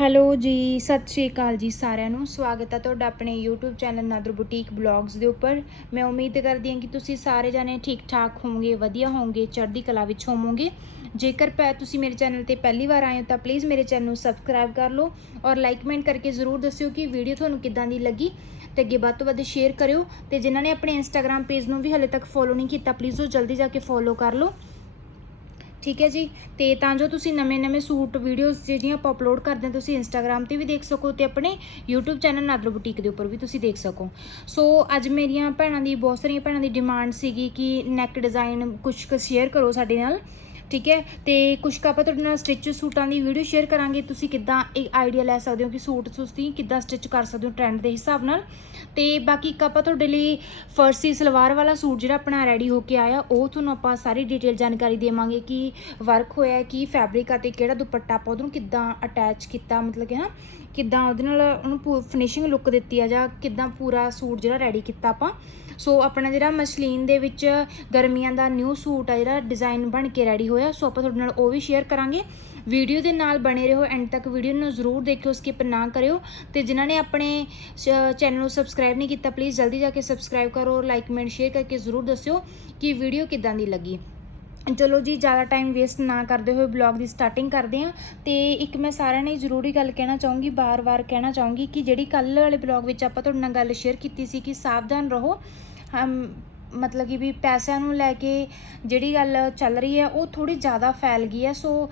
Hello ਜੀ, ਸਤਿ ਸ਼੍ਰੀ ਅਕਾਲ ਜੀ ਸਾਰਿਆਂ ਨੂੰ। ਸਵਾਗਤ ਹੈ ਤੁਹਾਡਾ ਆਪਣੇ YouTube channel Nadar boutique blogs ਦੇ ਉੱਪਰ। ਮੈਂ ਉਮੀਦ ਕਰਦੀ ਹਾਂ ਕਿ ਤੁਸੀਂ ਸਾਰੇ ਜਾਣੇ ਠੀਕ ਠਾਕ ਹੋਵੋਗੇ, ਵਧੀਆ ਹੋਵੋਗੇ, ਚੜ੍ਹਦੀ ਕਲਾ ਵਿੱਚ ਹੋਵੋਗੇ। ਜੇਕਰ ਪੈ ਤੁਸੀਂ ਮੇਰੇ ਚੈਨਲ ਤੇ ਪਹਿਲੀ ਵਾਰ ਆਏ ਹੋ ਤਾਂ ਪਲੀਜ਼ ਮੇਰੇ ਚੈਨਲ ਨੂੰ ਸਬਸਕ੍ਰਾਈਬ ਕਰ ਲਓ ਔਰ ਲਾਈਕ ਕਮੈਂਟ ਕਰਕੇ ਜ਼ਰੂਰ ਦੱਸਿਓ ਕਿ ਵੀਡੀਓ ਤੁਹਾਨੂੰ ਕਿੱਦਾਂ ਦੀ ਲੱਗੀ ਤੇ ਅੱਗੇ ਵੱਧ ਤੋਂ ਵੱਧ ਸ਼ੇਅਰ ਕਰਿਓ। ਤੇ ਜਿਨ੍ਹਾਂ ਨੇ ਆਪਣੇ ਇੰਸਟਾਗ੍ਰam ਪੇਜ ਨੂੰ ਵੀ ਹਲੇ ਤੱਕ ਫੋਲੋ ਨਹੀਂ ਕੀਤਾ ਪਲੀਜ਼ ਉਹ ਜਲਦੀ ਜਾ ਕੇ ਫੋਲੋ ਕਰ ਲਓ। ਠੀਕ ਹੈ ਜੀ? ਤੇ ਤਾਂ ਜੋ ਤੁਸੀਂ ਨਵੇਂ-ਨਵੇਂ ਸੂਟ ਵੀਡੀਓਜ਼ ਜਿਹੜੀਆਂ ਆਪਾਂ ਅਪਲੋਡ ਕਰਦੇ ਹਾਂ, ਤੁਸੀਂ ਇੰਸਟਾਗ੍ਰam ਤੇ ਵੀ ਦੇਖ ਸਕੋ ਤੇ ਆਪਣੇ YouTube ਚੈਨਲ ਨਾਦਰ ਬੁਟੀਕ ਦੇ ਉੱਪਰ ਵੀ ਤੁਸੀਂ ਦੇਖ ਸਕੋ। ਸੋ ਅੱਜ ਮੇਰੀਆਂ ਭੈਣਾਂ ਦੀ, ਬਹੁਤ ਸਾਰੀਆਂ ਭੈਣਾਂ ਦੀ ਡਿਮਾਂਡ ਸੀਗੀ ਕਿ ਨੈਕ ਡਿਜ਼ਾਈਨ ਕੁਝ ਕੁ ਸ਼ੇਅਰ ਕਰੋ ਸਾਡੇ ਨਾਲ। ਠੀਕ ਹੈ? ਤੇ ਕੁਝ ਕੁ ਆਪਾਂ ਤੁਹਾਡੇ ਨਾਲ ਸਟਿਚ ਸੂਟਾਂ ਦੀ ਵੀਡੀਓ ਸ਼ੇਅਰ ਕਰਾਂਗੇ। ਤੁਸੀਂ ਕਿੱਦਾਂ ਇੱਕ ਆਈਡੀਆ ਲੈ ਸਕਦੇ ਹੋ ਕਿ ਸੂਟ ਤੁਸੀਂ ਕਿੱਦਾਂ ਸਟਿਚ ਕਰ ਸਕਦੇ ਹੋ ਟ੍ਰੈਂਡ ਦੇ ਹਿਸਾਬ ਨਾਲ? ਤੇ ਬਾਕੀ ਇੱਕ ਆਪਾਂ ਤੁਹਾਡੇ ਲਈ ਫਰਸੀ ਸਲਵਾਰ ਵਾਲਾ ਸੂਟ ਜਿਹੜਾ ਆਪਣਾ ਰੈਡੀ ਹੋ ਕੇ ਆਇਆ, ਉਹ ਤੁਹਾਨੂੰ ਆਪਾਂ ਸਾਰੀ ਡਿਟੇਲ ਜਾਣਕਾਰੀ ਦੇਵਾਂਗੇ ਕਿ ਵਰਕ ਹੋਇਆ ਕੀ ਫੈਬਰਿਕ ਆ ਤੇ ਕਿਹੜਾ ਦੁਪੱਟਾ ਆਪਾਂ ਉਹਨੂੰ ਕਿੱਦਾਂ ਅਟੈਚ ਕੀਤਾ, ਮਤਲਬ ਕਿ ਨਾ ਕਿੱਦਾਂ ਉਹਦੇ ਨਾਲ ਉਹਨੂੰ ਫਿਨਿਸ਼ਿੰਗ ਲੁੱਕ ਦਿੱਤੀ ਆ ਜਾਂ ਕਿੱਦਾਂ ਪੂਰਾ ਸੂਟ ਜਿਹੜਾ ਰੈਡੀ ਕੀਤਾ ਆਪਾਂ? ਸੋ ਆਪਣਾ ਜਿਹੜਾ ਮਸਲੀਨ ਦੇ ਵਿੱਚ ਗਰਮੀਆਂ ਦਾ ਨਿਊ ਸੂਟ ਆ ਜਿਹੜਾ ਡਿਜ਼ਾਈਨ ਬਣ ਕੇ ਰੈਡੀ ਹੋ ਹੋਇਆ, ਸੋ ਆਪਾਂ ਤੁਹਾਡੇ ਨਾਲ ਉਹ ਵੀ ਸ਼ੇਅਰ ਕਰਾਂਗੇ। ਵੀਡੀਓ ਦੇ ਨਾਲ ਬਣੇ ਰਹੋ ਐਂਡ ਤੱਕ ਵੀਡੀਓ ਨੂੰ ਜ਼ਰੂਰ ਦੇਖਿਓ ਸਕਿਪ ਨਾ ਕਰਿਓ। ਤੇ ਜਿਨ੍ਹਾਂ ਨੇ ਆਪਣੇ ਚੈਨਲ ਨੂੰ ਸਬਸਕ੍ਰਾਈਬ ਨਹੀਂ ਕੀਤਾ ਪਲੀਜ਼ ਜਲਦੀ ਜਾ ਕੇ ਸਬਸਕ੍ਰਾਈਬ ਕਰੋ ਲਾਈਕ ਕਮੈਂਟ ਸ਼ੇਅਰ ਕਰਕੇ ਜ਼ਰੂਰ ਦੱਸਿਓ ਕਿ ਵੀਡੀਓ ਕਿੱਦਾਂ ਦੀ ਲੱਗੀ। ਚਲੋ ਜੀ, ਜ਼ਿਆਦਾ ਟਾਈਮ ਵੇਸਟ ਨਾ ਕਰਦੇ ਹੋਏ ਬਲੌਗ ਦੀ ਸਟਾਰਟਿੰਗ ਕਰਦੇ ਹਾਂ। ਤੇ ਇੱਕ ਮੈਂ ਸਾਰਿਆਂ ਨੇ ਜ਼ਰੂਰੀ ਗੱਲ ਕਹਿਣਾ ਚਾਹੂੰਗੀ, ਬਾਰ-ਬਾਰ ਕਹਿਣਾ ਚਾਹੂੰਗੀ ਕਿ ਜਿਹੜੀ ਕੱਲ ਵਾਲੇ ਬਲੌਗ ਵਿੱਚ ਆਪਾਂ ਤੁਹਾਡੇ ਨਾਲ ਗੱਲ ਸ਼ੇਅਰ ਕੀਤੀ ਸੀ ਕਿ ਸਾਵਧਾਨ ਰਹੋ। ਹਮ ਮਤਲਬ ਕਿ ਵੀ ਪੈਸਿਆਂ ਨੂੰ ਲੈ ਕੇ ਜਿਹੜੀ ਗੱਲ ਚੱਲ ਰਹੀ ਹੈ ਉਹ ਥੋੜੀ ਜ਼ਿਆਦਾ ਫੈਲ ਗਈ ਹੈ। ਸੋ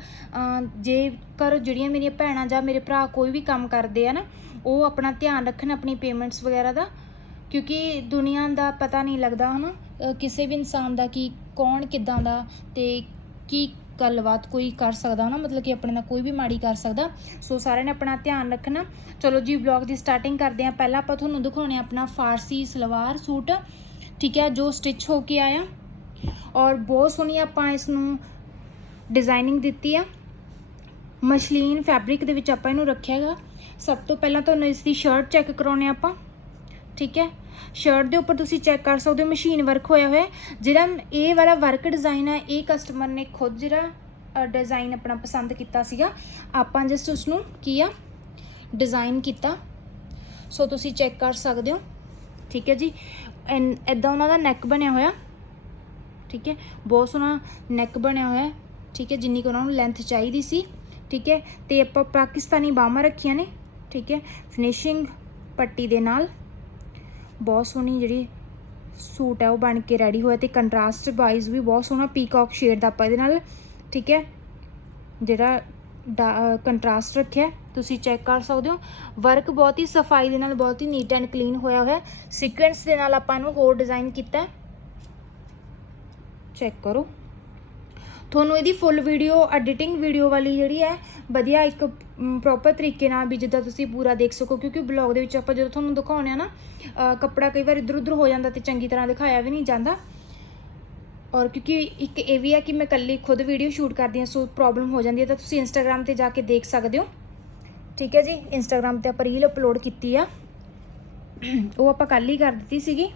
ਜੇ ਜੇਕਰ ਜਿਹੜੀਆਂ ਮੇਰੀਆਂ ਭੈਣਾਂ ਜਾਂ ਮੇਰੇ ਭਰਾ ਕੋਈ ਵੀ ਕੰਮ ਕਰਦੇ ਆ ਨਾ ਉਹ ਆਪਣਾ ਧਿਆਨ ਰੱਖਣ ਆਪਣੀ ਪੇਮੈਂਟਸ ਵਗੈਰਾ ਦਾ ਕਿਉਂਕਿ ਦੁਨੀਆ ਦਾ ਪਤਾ ਨਹੀਂ ਲੱਗਦਾ ਹਨਾ ਅ, ਕਿਸੇ ਵੀ ਇਨਸਾਨ ਦਾ ਕੀ ਕੌਣ ਕਿੱਦਾਂ ਦਾ ਤੇ ਕੀ ਗੱਲਬਾਤ ਕੋਈ ਕਰ ਸਕਦਾ ਹਨਾ ਮਤਲਬ ਕਿ ਆਪਣੇ ਨਾਲ ਕੋਈ ਵੀ ਮਾੜੀ ਕਰ ਸਕਦਾ। ਸੋ ਸਾਰਿਆਂ ਨੇ ਆਪਣਾ ਧਿਆਨ ਰੱਖਣਾ। ਚਲੋ ਜੀ ਵਲੌਗ ਦੀ ਸਟਾਰਟਿੰਗ ਕਰਦੇ ਹਾਂ। ਪਹਿਲਾਂ ਆਪਾਂ ਤੁਹਾਨੂੰ ਦਿਖਾਉਣੇ ਆ ਆਪਣਾ ਫਾਰਸੀ ਸਲਵਾਰ ਸੂਟ। ਠੀਕ ਹੈ, ਜੋ ਸਟਿਚ ਹੋ ਕੇ ਆਇਆ। ਔਰ ਬਹੁਤ ਸੋਹਣੀ ਆਪਾਂ ਇਸ ਨੂੰ ਡਿਜ਼ਾਈਨਿੰਗ ਦਿੱਤੀ ਆ। ਮਸ਼ਲੀਨ ਫੈਬਰਿਕ ਦੇ ਵਿੱਚ ਆਪਾਂ ਇਹਨੂੰ ਰੱਖਿਆ ਹੈਗਾ। ਸਭ ਤੋਂ ਪਹਿਲਾਂ ਤੁਹਾਨੂੰ ਇਸ ਦੀ ਸ਼ਰਟ ਚੈੱਕ ਕਰਾਉਣੇ ਆਪਾਂ। ਠੀਕ ਹੈ ਸ਼ਰਟ ਦੇ ਉੱਪਰ ਤੁਸੀਂ ਚੈੱਕ ਕਰ ਸਕਦੇ ਹੋ ਮਸ਼ੀਨ ਵਰਕ ਹੋਇਆ ਹੋਇਆ। ਜਿਹੜਾ ਇਹ ਵਾਲਾ ਵਰਕ ਡਿਜ਼ਾਈਨ ਹੈ ਇਹ ਕਸਟਮਰ ਨੇ ਖੁਦ ਜਿਹੜਾ ਡਿਜ਼ਾਈਨ ਆਪਣਾ ਪਸੰਦ ਕੀਤਾ ਸੀਗਾ। ਆਪਾਂ ਜਸਟ ਉਸ ਨੂੰ ਕੀ ਆ ਡਿਜ਼ਾਈਨ ਕੀਤਾ। ਸੋ ਤੁਸੀਂ ਚੈੱਕ ਕਰ ਸਕਦੇ ਹੋ। ਠੀਕ ਹੈ ਜੀ। ਐਦਾਂ ਉਹਨਾਂ ਦਾ ਨੈਕ ਬਣਿਆ ਹੋਇਆ। ਠੀਕ ਹੈ? ਬਹੁਤ ਸੋਹਣਾ ਨੈਕ ਬਣਿਆ ਹੋਇਆ। ਠੀਕ ਹੈ? ਜਿੰਨੀ ਕੁ ਉਹਨਾਂ ਨੂੰ ਲੈਂਥ ਚਾਹੀਦੀ ਸੀ। ਠੀਕ ਹੈ? ਤੇ ਆਪਾਂ ਪਾਕਿਸਤਾਨੀ ਬਾਹਾਂ ਰੱਖੀਆਂ ਨੇ। ਠੀਕ ਹੈ? ਫਿਨਿਸ਼ਿੰਗ ਪੱਟੀ ਦੇ ਨਾਲ। ਬਹੁਤ ਸੋਹਣੀ ਜਿਹੜੀ ਸੂਟ ਹੈ, ਉਹ ਬਣ ਕੇ ਰੈਡੀ ਹੋਇਆ ਤੇ ਕੰਟਰਾਸਟ ਵਾਈਜ਼ ਵੀ ਬਹੁਤ ਸੋਹਣਾ ਪੀਕਾਕ ਸ਼ੇਡ ਦਾ ਆਪਾਂ ਇਹਦੇ ਨਾਲ। ਠੀਕ ਹੈ? ਜਿਹੜਾ ਕੰਟਰਾਸਟ ਰੱਖਿਆ ਤੁਸੀਂ ਚੈੱਕ ਕਰ ਸਕਦੇ ਹੋ। ਵਰਕ ਬਹੁਤ ਹੀ ਸਫ਼ਾਈ ਦੇ ਨਾਲ, ਬਹੁਤ ਹੀ ਨੀਟ ਐਂਡ ਕਲੀਨ ਹੋਇਆ ਹੋਇਆ ਸੀਕੁਐਂਸ ਦੇ ਨਾਲ ਆਪਾਂ ਨੂੰ ਹੋਰ ਡਿਜ਼ਾਈਨ ਕੀਤਾ ਚੈੱਕ ਕਰੋ। ਤੁਹਾਨੂੰ ਇਹਦੀ ਫੁੱਲ ਵੀਡੀਓ ਐਡੀਟਿੰਗ ਵੀਡੀਓ ਵਾਲੀ ਜਿਹੜੀ ਹੈ, ਵਧੀਆ ਇੱਕ ਪ੍ਰੋਪਰ ਤਰੀਕੇ ਨਾਲ ਵੀ ਜਿੱਦਾਂ ਤੁਸੀਂ ਪੂਰਾ ਦੇਖ ਸਕੋ, ਕਿਉਂਕਿ ਬਲੌਗ ਦੇ ਵਿੱਚ ਆਪਾਂ ਜਦੋਂ ਤੁਹਾਨੂੰ ਦਿਖਾਉਂਦੇ ਆ ਨਾ ਕੱਪੜਾ ਕਈ ਵਾਰ ਇੱਧਰ ਉੱਧਰ ਹੋ ਜਾਂਦਾ ਤੇ ਚੰਗੀ ਤਰ੍ਹਾਂ ਦਿਖਾਇਆ ਵੀ ਨਹੀਂ ਜਾਂਦਾ। ਔਰ ਕਿਉਂਕਿ ਇੱਕ ਇਹ ਵੀ ਹੈ ਕਿ ਮੈਂ ਇਕੱਲੀ ਖੁਦ ਵੀਡੀਓ ਸ਼ੂਟ ਕਰਦੀ ਹਾਂ, ਸੋ ਪ੍ਰੋਬਲਮ ਹੋ ਜਾਂਦੀ ਹੈ, ਤਾਂ ਤੁਸੀਂ ਇੰਸਟਾਗ੍ਰam ਤੇ ਜਾ ਕੇ ਦੇਖ ਸਕਦੇ ਹੋ। ਠੀਕ ਹੈ ਜੀ ਇੰਸਟਾਗ੍ਰam ਤੇ ਆਪਾਂ ਰੀਲ ਅਪਲੋਡ ਕੀਤੀ ਆ। ਉਹ ਆਪਾਂ ਕੱਲ ਹੀ ਕਰ ਦਿੱਤੀ ਸੀਗੀ।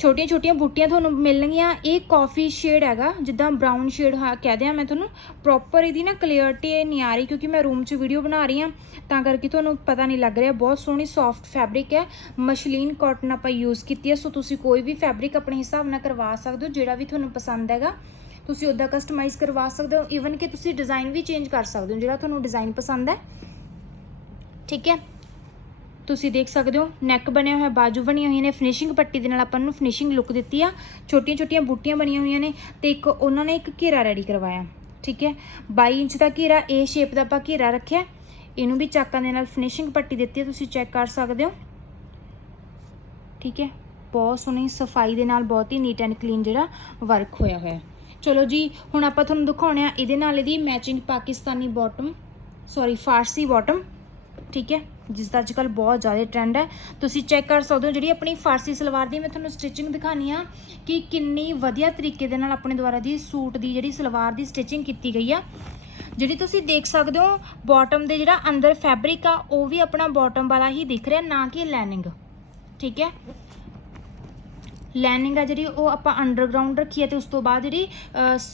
ਛੋਟੀਆਂ ਛੋਟੀਆਂ ਬੂਟੀਆਂ ਤੁਹਾਨੂੰ ਮਿਲਣਗੀਆਂ। ਇਹ ਕਾਫੀ ਸ਼ੇਡ ਹੈਗਾ, ਜਿੱਦਾਂ ਬ੍ਰਾਊਨ ਸ਼ੇਡ ਕਹਦੇ ਆ ਮੈਂ ਤੁਹਾਨੂੰ। ਪ੍ਰੋਪਰ ਇਹਦੀ ਨਾ ਕਲੀਅਰਟੀ ਨਹੀਂ ਆ ਰਹੀ, ਕਿਉਂਕਿ ਮੈਂ ਰੂਮ 'ਚ ਵੀਡੀਓ ਬਣਾ ਰਹੀ ਹਾਂ। ਤਾਂ ਕਰਕੇ ਤੁਹਾਨੂੰ ਪਤਾ ਨਹੀਂ ਲੱਗ ਰਿਹਾ, ਬਹੁਤ ਸੋਹਣੀ ਸੌਫਟ ਫੈਬਰਿਕ ਹੈ। ਮਸ਼ਲੀਨ ਕਾਟਨ ਆਪਾਂ ਯੂਜ਼ ਕੀਤੀ ਹੈ, ਸੋ ਤੁਸੀਂ ਕੋਈ ਵੀ ਫੈਬਰਿਕ ਆਪਣੇ ਹਿਸਾਬ ਨਾਲ ਕਰਵਾ ਸਕਦੇ ਹੋ, ਜਿਹੜਾ ਵੀ ਤੁਹਾਨੂੰ ਪਸੰਦ ਹੈਗਾ। ਤੁਸੀਂ ਉੱਦਾਂ ਕਸਟਮਾਈਜ਼ ਕਰਵਾ ਸਕਦੇ ਹੋ ਈਵਨ ਕਿ ਤੁਸੀਂ ਡਿਜ਼ਾਈਨ ਵੀ ਚੇਂਜ ਕਰ ਸਕਦੇ ਹੋ, ਜਿਹੜਾ ਤੁਹਾਨੂੰ ਡਿਜ਼ਾਈਨ ਪਸੰਦ ਹੈ। ਠੀਕ ਹੈ? ਤੁਸੀਂ ਦੇਖ ਸਕਦੇ ਹੋ ਨੈਕ ਬਣਿਆ ਹੋਇਆ ਬਾਜੂ ਬਣੀਆਂ ਹੋਈਆਂ ਨੇ ਫਿਨਿਸ਼ਿੰਗ ਪੱਟੀ ਦੇ ਨਾਲ ਆਪਾਂ ਨੂੰ ਫਿਨਿਸ਼ਿੰਗ ਲੁੱਕ ਦਿੱਤੀ ਆ। ਛੋਟੀਆਂ ਛੋਟੀਆਂ ਬੂਟੀਆਂ ਬਣੀਆਂ ਹੋਈਆਂ ਨੇ ਤੇ ਇੱਕ ਉਹਨਾਂ ਨੇ ਇੱਕ ਘੇਰਾ ਰੈਡੀ ਕਰਵਾਇਆ, ਠੀਕ ਹੈ? 22 ਇੰਚ ਦਾ ਘੇਰਾ ਏ ਸ਼ੇਪ ਦਾ ਆਪਾਂ ਘੇਰਾ ਰੱਖਿਆ। ਇਹਨੂੰ ਵੀ ਚਾਕਾਂ ਦੇ ਨਾਲ ਫਿਨਿਸ਼ਿੰਗ ਪੱਟੀ ਦਿੱਤੀ ਹੈ ਤੁਸੀਂ ਚੈੱਕ ਕਰ ਸਕਦੇ ਹੋ। ਠੀਕ ਹੈ? ਬਹੁਤ ਸੋਹਣੀ ਸਫ਼ਾਈ ਦੇ ਨਾਲ, ਬਹੁਤ ਹੀ ਨੀਟ ਐਂਡ ਕਲੀਨ ਜਿਹੜਾ ਵਰਕ ਹੋਇਆ ਹੋਇਆ। ਚਲੋ ਜੀ, ਹੁਣ ਆਪਾਂ ਤੁਹਾਨੂੰ ਦਿਖਾਉਣੇ ਆ, ਇਹਦੇ ਨਾਲ ਇਹਦੀ matching Pakistani bottom sorry Farsi bottom ਠੀਕ ਹੈ? ਜਿਸ ਦਾ ਅੱਜਕੱਲ ਬਹੁਤ ਜ਼ਿਆਦਾ ਟ੍ਰੈਂਡ ਹੈ। ਤੁਸੀਂ ਚੈੱਕ ਕਰ ਸਕਦੇ ਹੋ ਜਿਹੜੀ ਆਪਣੀ ਫਾਰਸੀ ਸਲਵਾਰ ਦੀ ਮੈਂ ਤੁਹਾਨੂੰ ਸਟਿਚਿੰਗ ਦਿਖਾਣੀ ਆ ਕਿ ਕਿੰਨੀ ਵਧੀਆ ਤਰੀਕੇ ਦੇ ਨਾਲ ਆਪਣੇ ਦੁਆਰਾ ਦੀ ਸੂਟ ਦੀ ਜਿਹੜੀ ਸਲਵਾਰ ਦੀ ਸਟਿਚਿੰਗ ਕੀਤੀ ਗਈ ਆ। ਜਿਹੜੀ ਤੁਸੀਂ ਦੇਖ ਸਕਦੇ ਹੋ ਬਾਟਮ ਦੇ ਜਿਹੜਾ ਅੰਦਰ ਫੈਬਰਿਕ ਆ, ਉਹ ਵੀ ਆਪਣਾ ਬਾਟਮ ਵਾਲਾ ਹੀ ਦਿਖ ਰਿਹਾ, ਨਾ ਕਿ ਲਾਈਨਿੰਗ ਠੀਕ ਹੈ? ਲਾਈਨਿੰਗ ਆ ਜਿਹੜੀ ਉਹ ਆਪਾਂ ਅੰਡਰਗਰਾਉਂਡ ਰੱਖੀ ਹੈ ਤੇ ਉਸ ਤੋਂ ਬਾਅਦ ਜਿਹੜੀ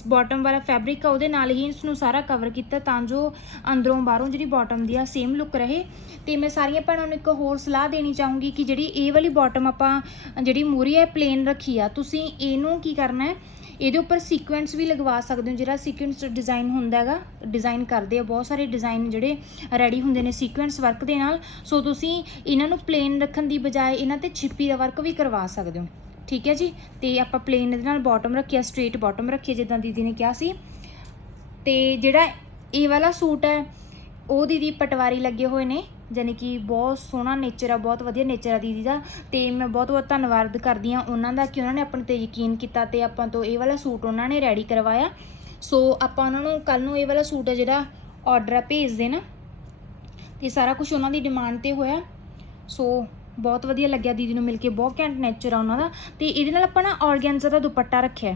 ਬਾਟਮ ਵਾਲਾ ਫੈਬਰਿਕ ਆ ਉਹਦੇ ਨਾਲ ਹੀ ਇਸ ਨੂੰ ਸਾਰਾ ਕਵਰ ਕੀਤਾ ਤਾਂ ਜੋ ਅੰਦਰੋਂ ਬਾਹਰੋਂ ਜਿਹੜੀ ਬਾਟਮ ਦੀ ਆ ਸੇਮ ਲੁੱਕ ਰਹੇ। ਤੇ ਮੈਂ ਸਾਰੀਆਂ ਭੈਣਾਂ ਨੂੰ ਇੱਕ ਹੋਰ ਸਲਾਹ ਦੇਣੀ ਚਾਹੂੰਗੀ ਕਿ ਜਿਹੜੀ ਇਹ ਵਾਲੀ ਬਾਟਮ ਆਪਾਂ, ਜਿਹੜੀ ਮੂਰੀ ਹੈ ਪਲੇਨ ਰੱਖੀ ਆ, ਤੁਸੀਂ ਇਹਨੂੰ ਕੀ ਕਰਨਾ ਹੈ? ਇਹਦੇ ਉੱਪਰ ਸੀਕੁਐਂਸ ਵੀ ਲਗਵਾ ਸਕਦੇ ਹੋ, ਜਿਹੜਾ ਸੀਕੁਐਂਸ ਡਿਜ਼ਾਈਨ ਹੁੰਦਾ ਹੈਗਾ ਡਿਜ਼ਾਈਨ ਕਰਦੇ ਆ, ਬਹੁਤ ਸਾਰੇ ਡਿਜ਼ਾਈਨ ਜਿਹੜੇ ਰੈਡੀ ਹੁੰਦੇ ਨੇ ਸੀਕੁਐਂਸ ਵਰਕ ਦੇ ਨਾਲ। ਸੋ ਤੁਸੀਂ ਇਹਨਾਂ ਨੂੰ ਪਲੇਨ ਰੱਖਣ ਦੀ ਬਜਾਏ ਇਹਨਾਂ ਤੇ ਛਿੱਪੀ ਦਾ ਵਰਕ ਵੀ ਕਰਵਾ ਸਕਦੇ ਹੋ। ਠੀਕ ਹੈ ਜੀ? ਤੇ ਆਪਾਂ ਪਲੇਨ ਇਹਦੇ ਨਾਲ ਬਾਟਮ ਰੱਖਿਆ ਸਟ੍ਰੇਟ ਬਾਟਮ ਰੱਖੀ ਜਿੱਦਾਂ ਦੀਦੀ ਨੇ ਕਿਹਾ ਸੀ। ਤੇ ਜਿਹੜਾ ਇਹ ਵਾਲਾ ਸੂਟ ਹੈ, ਉਹ ਦੀਦੀ ਪਟਵਾਰੀ ਲੱਗੇ ਹੋਏ ਨੇ ਯਾਨੀ ਕਿ ਬਹੁਤ ਸੋਹਣਾ ਨੇਚਰ ਆ, ਬਹੁਤ ਵਧੀਆ ਨੇਚਰ ਆ ਦੀਦੀ ਦਾ। ਤੇ ਮੈਂ ਬਹੁਤ ਬਹੁਤ ਧੰਨਵਾਦ ਕਰਦੀ ਆ ਉਹਨਾਂ ਦਾ ਕਿ ਉਹਨਾਂ ਨੇ ਆਪਣੇ ਤੇ ਯਕੀਨ ਕੀਤਾ ਤੇ ਆਪਾਂ ਤੋਂ ਇਹ ਵਾਲਾ ਸੂਟ ਉਹਨਾਂ ਨੇ ਰੈਡੀ ਕਰਵਾਇਆ। ਸੋ ਆਪਾਂ ਉਹਨਾਂ ਨੂੰ ਕੱਲ ਨੂੰ ਇਹ ਵਾਲਾ ਸੂਟ ਆ ਜਿਹੜਾ ਆਰਡਰ ਆ ਭੇਜ ਦੇਣਾ। ਤੇ ਸਾਰਾ ਕੁਝ ਉਹਨਾਂ ਦੀ ਡਿਮਾਂਡ ਤੇ ਹੋਇਆ। ਸੋ ਬਹੁਤ ਵਧੀਆ ਲੱਗਿਆ ਦੀਦੀ ਨੂੰ ਮਿਲ ਕੇ ਬਹੁਤ ਘੈਂਟ ਨੇਚਰ ਆ ਉਹਨਾਂ ਦਾ। ਤੇ ਇਹਦੇ ਨਾਲ ਆਪਾਂ ਨਾ ਔਰਗੈਂਜ਼ਾ ਦਾ ਦੁਪੱਟਾ ਰੱਖਿਆ